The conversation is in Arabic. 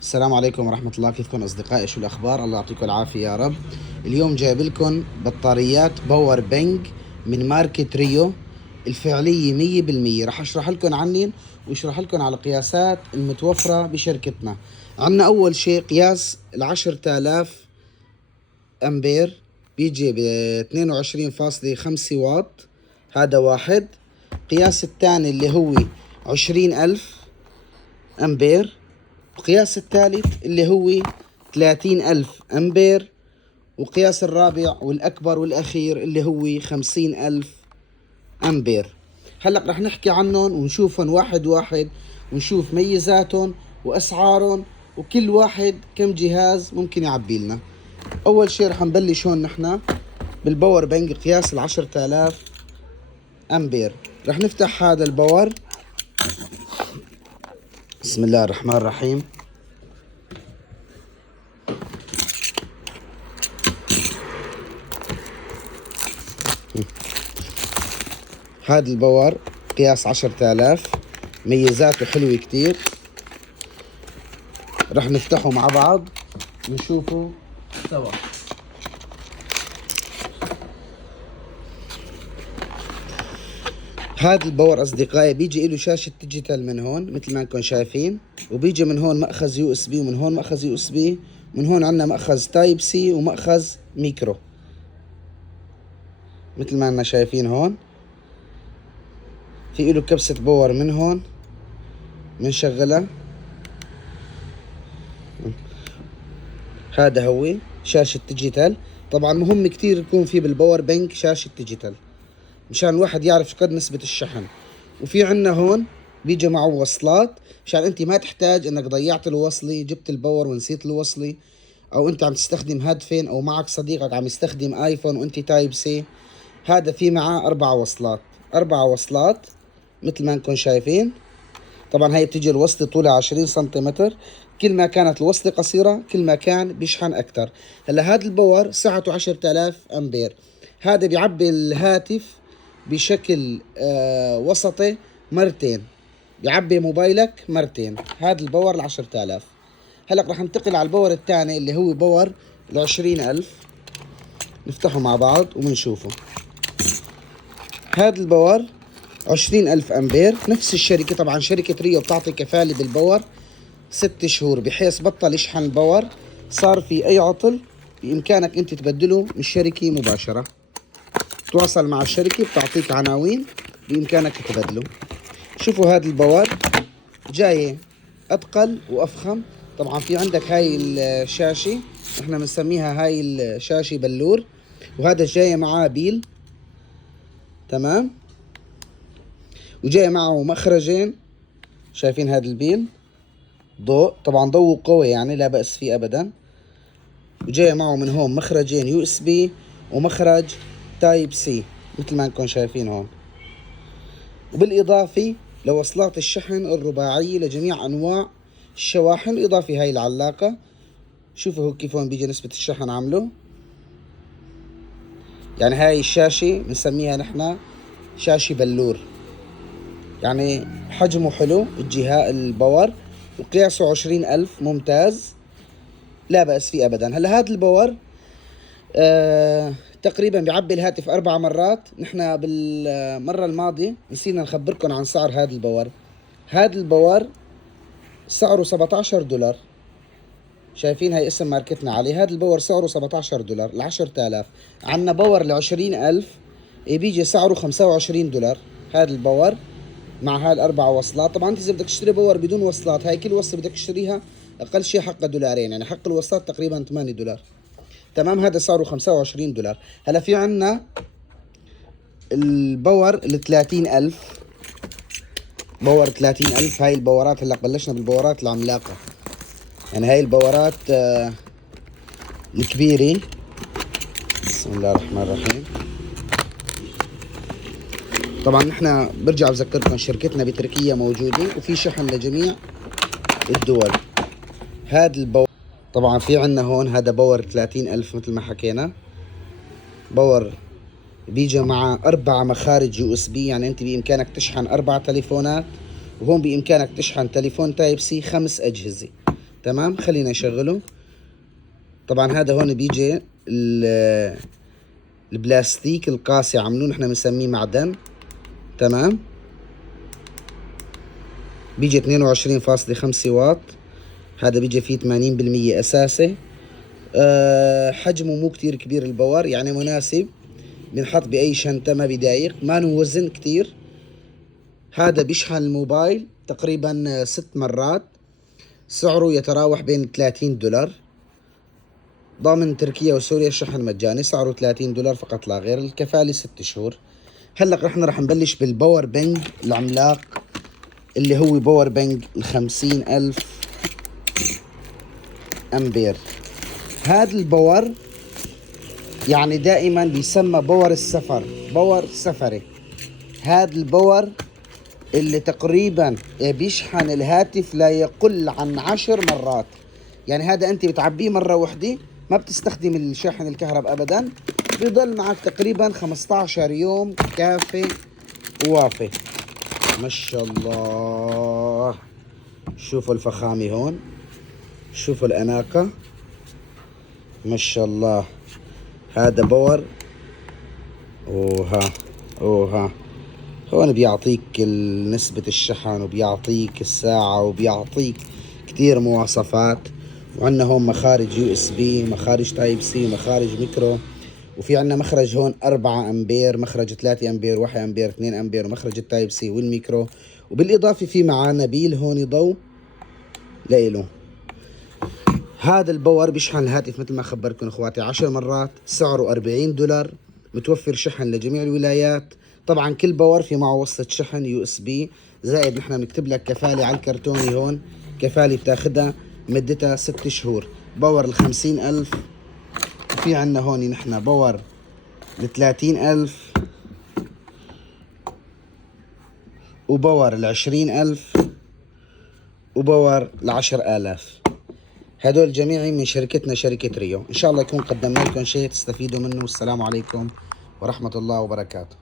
السلام عليكم ورحمة الله. كيفكم أصدقائي؟ شو الأخبار؟ الله يعطيكم العافية يا رب. اليوم جايب لكم بطاريات باور بانك من ماركة ريو الفعلية 100%. راح أشرح لكم عنين واشرح لكم على القياسات المتوفرة بشركتنا. عنا أول شيء قياس 10,000 أمبير، بيجي ب 22.5 واط، هذا واحد. قياس الثاني اللي هو 20,000 أمبير. القياس الثالث اللي هو 30,000 أمبير. وقياس الرابع والأكبر والأخير اللي هو 50,000 أمبير. هلأ رح نحكي عنهم ونشوفهم واحد واحد، ونشوف ميزاتهم وأسعارهم وكل واحد كم جهاز ممكن يعبي لنا. أول شيء رح نبلش هون نحن بالباور بانك قياس 10,000 أمبير. رح نفتح هذا الباور. بسم الله الرحمن الرحيم. هذا الباور قياس 10,000، ميزاته حلوة كتير. رح نفتحه مع بعض ونشوفه سوا. هذا الباور أصدقائي بيجي له شاشة ديجيتال من هون مثل ما انكم شايفين، وبيجي من هون مأخذ يو اس بي، ومن هون مأخذ يو اس بي، من هون عندنا مأخذ تايب سي ومأخذ ميكرو مثل ما شايفين. هون في له كبسة باور من هون بنشغلها. هذا هو شاشة ديجيتال. طبعا مهم كتير يكون في بالباور بانك شاشة ديجيتال مشان الواحد يعرف شو قد نسبة الشحن. وفي عنا هون بيجي معه وصلات مشان انت ما تحتاج انك ضيعت الوصلة، جبت الباور ونسيت الوصلة، او انت عم تستخدم هادفين، او معك صديقك عم يستخدم ايفون وانت تايب سي. هذا في معاه 4 وصلات، 4 وصلات مثل ما انكم شايفين. طبعا هي بتيجي الوصلة طولها 20 سنتيمتر. كل ما كانت الوصلة قصيرة كل ما كان بيشحن أكتر. هلا هذا الباور سعته 10,000 أمبير. هذا بيعبي الهاتف بشكل وسطي مرتين، بيعبي موبايلك مرتين. هذا الباور 10,000. هلا رح ننتقل على الباور الثاني اللي هو باور 20,000. نفتحه مع بعض وبنشوفه. هذا الباور 20,000 أمبير، نفس الشركة. طبعا شركة ريو بتعطي كفالة بالباور 6 شهور، بحيث بطل يشحن الباور صار في أي عطل بإمكانك أنت تبدله من الشركة مباشرة. تواصل مع الشركة بتعطيك عناوين بإمكانك تبدله. شوفوا هذا الباور جاي أثقل وأفخم. طبعا في عندك هاي الشاشة، احنا بنسميها هاي الشاشة بلور، وهذا جاي معاه بيل. تمام. وجاي معه مخرجين، شايفين هذا البيل ضوء، طبعا ضوء قوي يعني لا بأس فيه أبدا. وجاي معه من هون مخرجين يو اس بي ومخرج تايب سي مثل ما انكم شايفين هون. وبالإضافة لوصلات الشحن الرباعية لجميع أنواع الشواحن، إضافة هاي العلاقة. شوفوا كيف هون بيجي نسبة الشحن عامله. يعني هاي الشاشة بنسميها نحنا شاشة بلور، يعني حجمه حلو الجهاز الباور، وقياسه 20,000 ممتاز لا بأس فيه أبدا. هلا هذا الباور تقريبا بيعبي الهاتف 4 مرات. نحن بالمرة الماضية نسينا نخبركم عن سعر هذا الباور. هذا الباور سعره $17. شايفين هاي اسم ماركتنا عليه. هذا الباور سعره $17 ل10,000. عنا باور ل20,000 بيجي سعره $25. هذا الباور مع هال4 وصلات. طبعا انت اذا بدك تشتري باور بدون وصلات، هاي كل وصلة بدك تشتريها اقل شيء حقها $2، يعني حق الوصلات تقريبا $8. تمام. هذا سعره $25. هلا في عنا الباور ال 30,000. باور 30,000 هاي الباورات. هلا بلشنا بالباورات العملاقة، يعني هاي الباورات الكبيرة. بسم الله الرحمن الرحيم. طبعا نحن برجع بذكركم شركتنا بتركيا موجودة وفي شحن لجميع الدول. هذا الباور طبعا في عنا هون هذا باور 30,000 مثل ما حكينا. باور بيجي مع 4 مخارج يو اس بي، يعني انت بامكانك تشحن 4 تليفونات، وهون بامكانك تشحن تليفون تايب سي 5 اجهزة. تمام. خلينا نشغله. طبعا هذا هون بيجي البلاستيك القاسي عملوه، نحن بنسميه معدن. تمام. بيجي 22.5 واط. هذا بيجي فيه 80% اساسي. حجمه مو كتير كبير الباور، يعني مناسب، بنحط باي شنطة، ما بيضايق، ما له وزن كتير. هذا بيشحن الموبايل تقريبا 6 مرات. سعره يتراوح بين $30. ضامن تركيا وسوريا، الشحن مجاني، سعره $30 فقط لا غير. الكفالة 6 شهور. هلا احنا رح نبلش بالباور بنج العملاق اللي هو باور بنج 50,000 امبير. هذا الباور يعني دائما بيسمى باور السفر، باور سفري. هذا الباور اللي تقريبا بيشحن الهاتف لا يقل عن 10 مرات. يعني هذا انت بتعبيه مرة واحدة، ما بتستخدم الشاحن الكهرب ابدا، بيضل معك تقريبا 15 يوم كافي ووافي. ما شاء الله. شوفوا الفخامة هون، شوفوا الأناقة، ما شاء الله. هذا باور. اوها هون بيعطيك نسبة الشحن، وبيعطيك الساعة، وبيعطيك كتير مواصفات. وعندنا هون مخارج USB، مخارج تايب سي، مخارج ميكرو. وفي عندنا مخرج هون 4 امبير، مخرج 3 امبير، 1 امبير، 2 امبير، ومخرج التايب سي والميكرو. وبالاضافة في معاه نبيل هون ضوء لإله. هذا الباور بيشحن الهاتف مثل ما خبركم اخواتي 10 مرات. سعره $40. متوفر شحن لجميع الولايات. طبعا كل باور في معه وصلة شحن USB، زائد نحن بنكتب لك كفالة على الكرتوني هون، كفالة بتاخدها مدتها 6 شهور. باور 50,000. وفي عنا هون نحن باور 30,000، وباور 20,000، وباور 10,000. هدول جميعي من شركتنا شركة ريو. إن شاء الله يكون قدمنا لكم شيء تستفيدوا منه. والسلام عليكم ورحمة الله وبركاته.